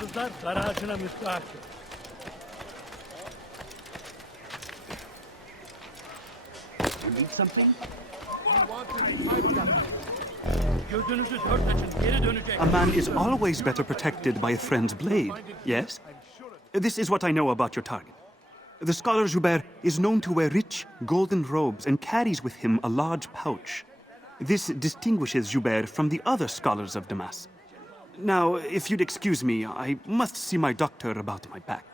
Hırsızlar dar ağacına müstahakdır. You need something? Gözünüzü dört açın, geri dönecek. A man is always better protected by a friend's blade, yes? This is what I know about your target. The scholar Joubert is known to wear rich, golden robes and carries with him a large pouch. This distinguishes Joubert from the other scholars of Damas. Now, if you'd excuse me, I must see my doctor about my back.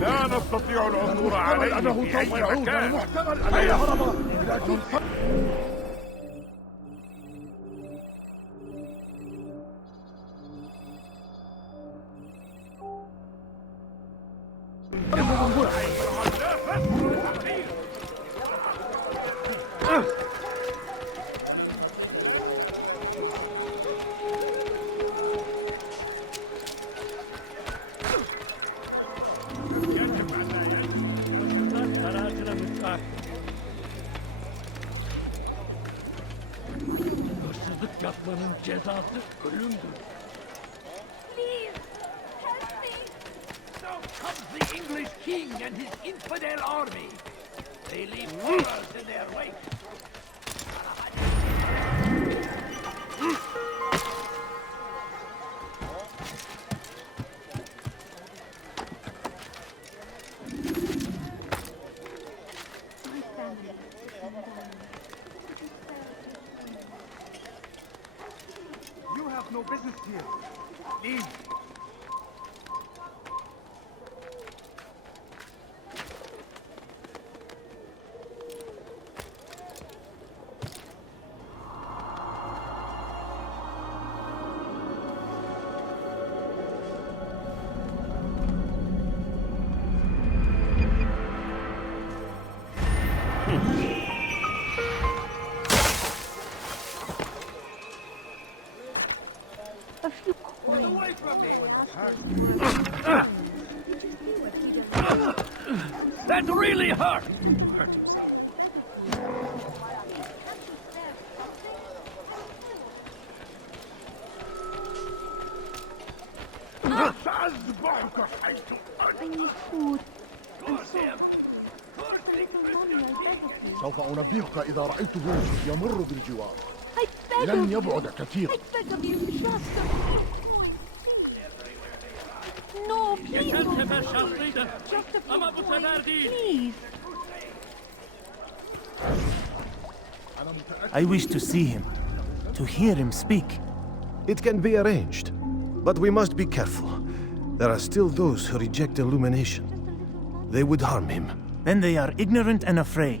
لا نستطيع العثور عليه أنه في أي سوف يعود مكان. المحتمل أن يهرب إلى جنس. Dar ağacına müstahakdır. Hırsızlık yapmanın cezası ölümdür. Please, help me. Now comes the English king and his infidel army. They leave horrors in their wake. You have no business here. Leave. A few coins. Away from me! That really hurt! To hurt himself. سأذبحك حيث I need food. Curse him! سوف أنبهك إذا رأيته يمر بالجوار. I beg لن of you. يبعد كثيرا. I beg of you, just a... No! Oh, please don't hurt me. Just a few coins, please. I wish to see him, to hear him speak. It can be arranged, but we must be careful. There are still those who reject illumination. They would harm him. Then they are ignorant and afraid.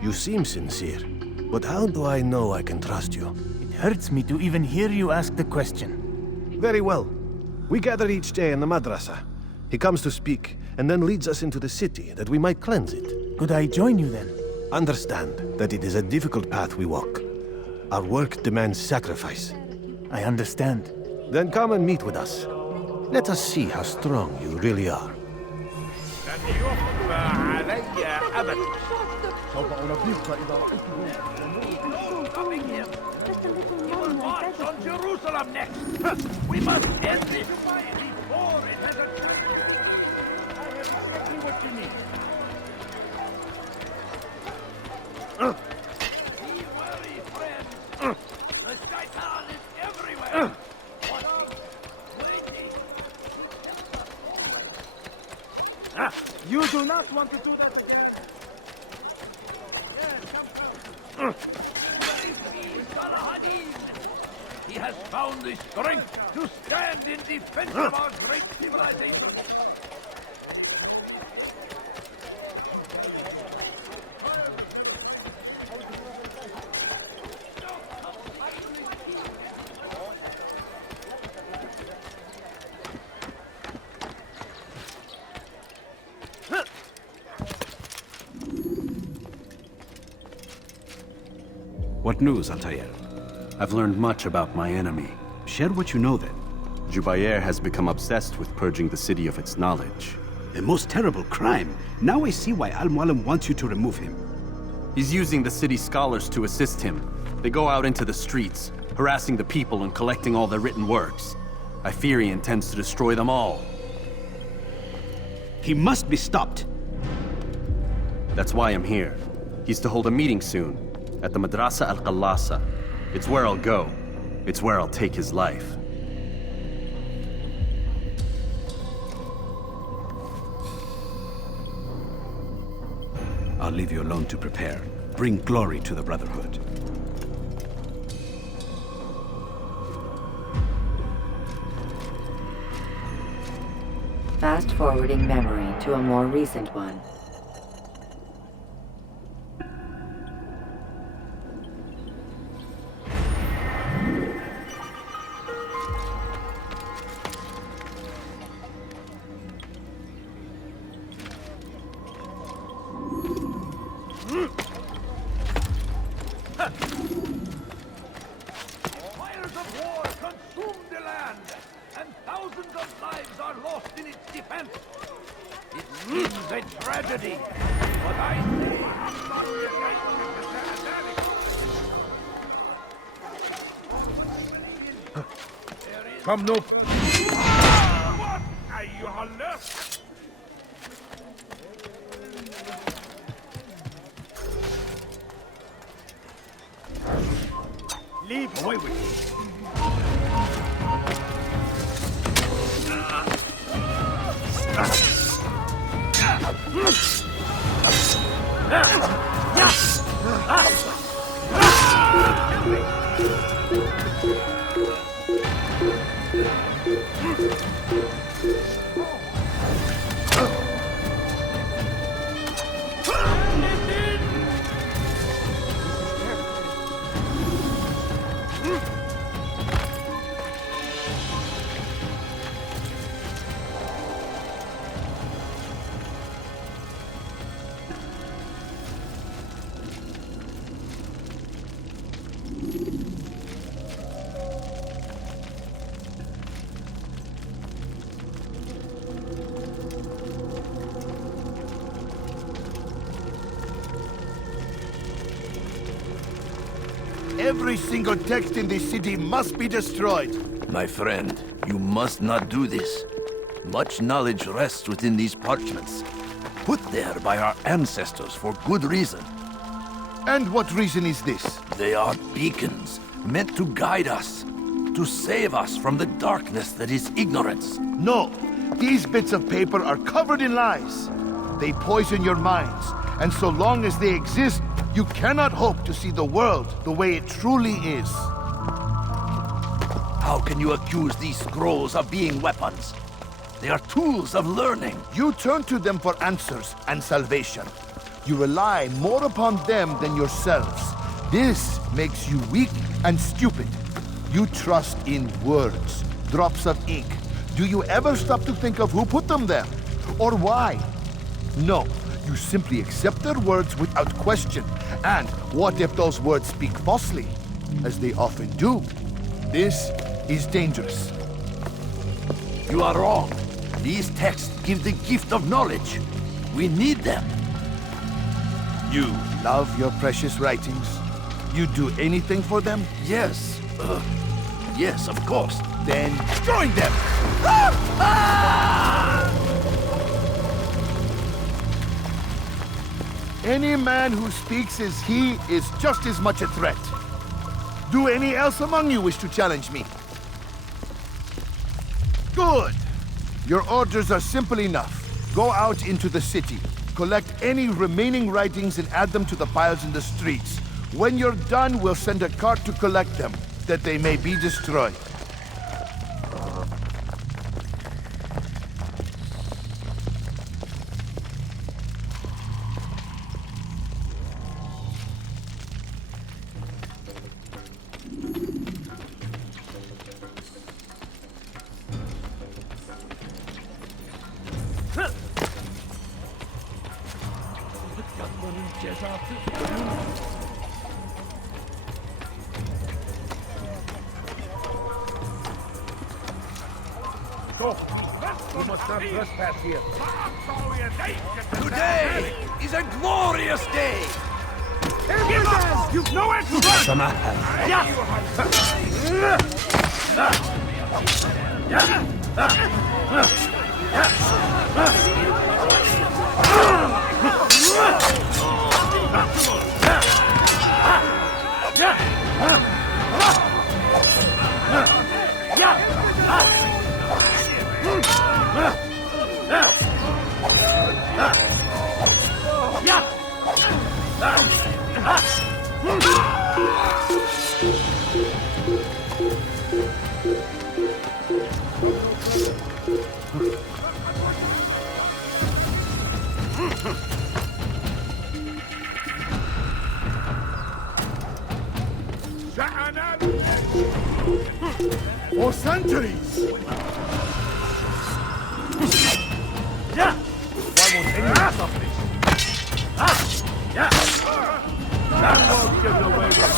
You seem sincere, but how do I know I can trust you? It hurts me to even hear you ask the question. Very well. We gather each day in the madrasa. He comes to speak, and then leads us into the city, that we might cleanse it. Could I join you then? Understand that it is a difficult path we walk. Our work demands sacrifice. I understand. Then come and meet with us. Let us see how strong you really are. Coming here. Just a little We more will than I march begged on for. Jerusalem next. We must end this fight before it has a chance. I have exactly what you need. Be wary, friends. The shaitan is everywhere. Watching, waiting. He tempts us always. You do not want to do that again. Praise be Salahadin. He has found the strength to stand in defense of our great civilization. What news, Altair? I've learned much about my enemy. Share what you know then. Jubair has become obsessed with purging the city of its knowledge. The most terrible crime. Now I see why Mualim wants you to remove him. He's using the city scholars to assist him. They go out into the streets, harassing the people and collecting all their written works. I fear he intends to destroy them all. He must be stopped. That's why I'm here. He's to hold a meeting soon, at the Madrasa al-Qallasa. It's where I'll go. It's where I'll take his life. I'll leave you alone to prepare. Bring glory to the Brotherhood. Fast-forwarding memory to a more recent one. Fires of war consume the land, and thousands of lives are lost in its defense. It seems a tragedy, but I say I'm not against Come no. What? أيها Leave away with you. Every single text in this city must be destroyed. My friend, you must not do this. Much knowledge rests within these parchments, put there by our ancestors for good reason. And what reason is this? They are beacons, meant to guide us, to save us from the darkness that is ignorance. No, These bits of paper are covered in lies. They poison your minds, and so long as they exist, you cannot hope to see the world the way it truly is. How can you accuse these scrolls of being weapons? They are tools of learning. You turn to them for answers and salvation. You rely more upon them than yourselves. This makes you weak and stupid. You trust in words, drops of ink. Do you ever stop to think of who put them there? Or why? No, you simply accept their words without question. And what if those words speak falsely? As they often do. This is dangerous. You are wrong. These texts give the gift of knowledge. We need them. You love your precious writings? You do anything for them? Yes. Yes, of course. Then join them! Any man who speaks as he is just as much a threat. Do any else among you wish to challenge me? Good! Your orders are simple enough. Go out into the city, collect any remaining writings and add them to the piles in the streets. When you're done, we'll send a cart to collect them, that they may be destroyed. We must not trespass here. Today is a glorious day! Give up! You've nowhere to run! For centuries! Why won't anyone stop this? No one gets away with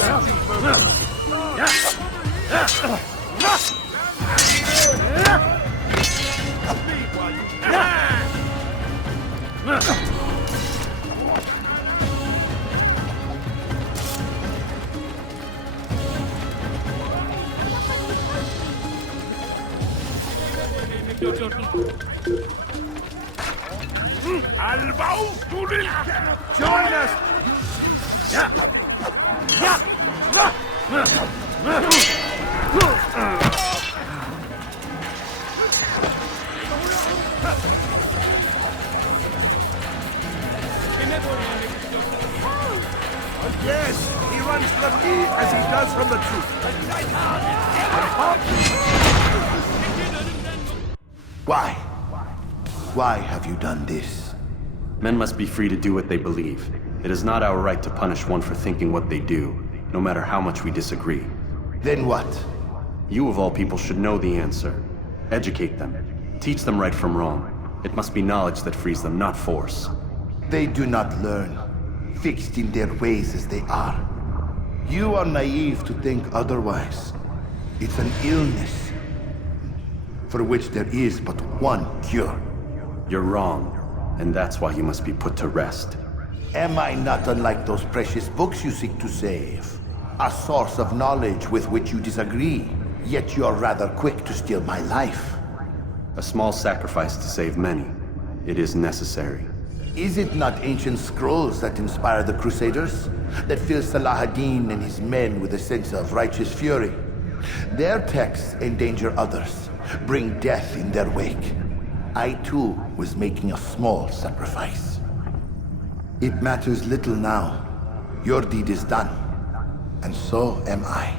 Join us! Yes, he runs from me as he does from the truth. Why? Why have you done this? Men must be free to do what they believe. It is not our right to punish one for thinking what they do, no matter how much we disagree. Then what? You of all people should know the answer. Educate them. Teach them right from wrong. It must be knowledge that frees them, not force. They do not learn, fixed in their ways as they are. You are naive to think otherwise. It's an illness, for which there is but one cure. You're wrong, and that's why you must be put to rest. Am I not unlike those precious books you seek to save? A source of knowledge with which you disagree, yet you are rather quick to steal my life. A small sacrifice to save many. It is necessary. Is it not ancient scrolls that inspire the Crusaders? That fill Salah ad-Din and his men with a sense of righteous fury? Their texts endanger others, bring death in their wake. I too was making a small sacrifice. It matters little now. Your deed is done, and so am I.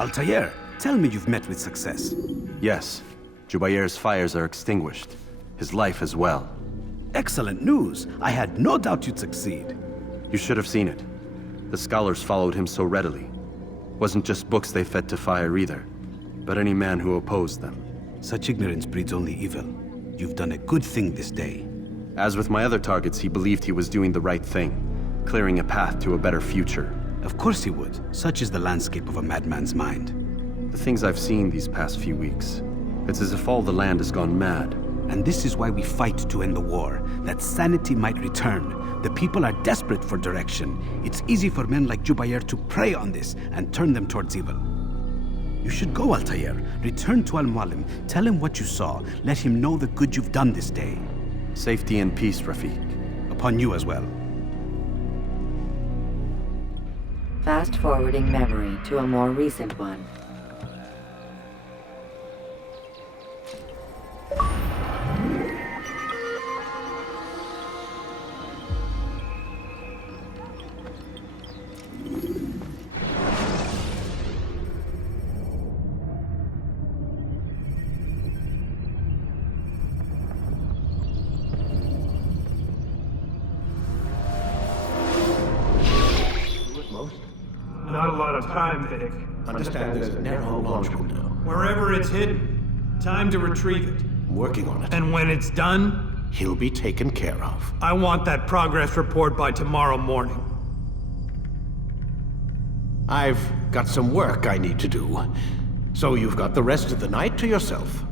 Altair, tell me you've met with success. Yes. Jubayr's fires are extinguished. His life as well. Excellent news. I had no doubt you'd succeed. You should have seen it. The scholars followed him so readily. Wasn't just books they fed to fire either, but any man who opposed them. Such ignorance breeds only evil. You've done a good thing this day. As with my other targets, he believed he was doing the right thing, clearing a path to a better future. Of course he would. Such is the landscape of a madman's mind. The things I've seen these past few weeks, it's as if all the land has gone mad. And this is why we fight to end the war, that sanity might return. The people are desperate for direction. It's easy for men like Jubayr to prey on this and turn them towards evil. You should go, Altair. Return to Mualim. Tell him what you saw. Let him know the good you've done this day. Safety and peace, Rafiq. Upon you as well. Fast-forwarding memory to a more recent one. Not a lot of time, Vidic. Understand there's a narrow launch window. Wherever it's hidden, time to retrieve it. I'm working on it. And when it's done, he'll be taken care of. I want that progress report by tomorrow morning. I've got some work I need to do, so you've got the rest of the night to yourself.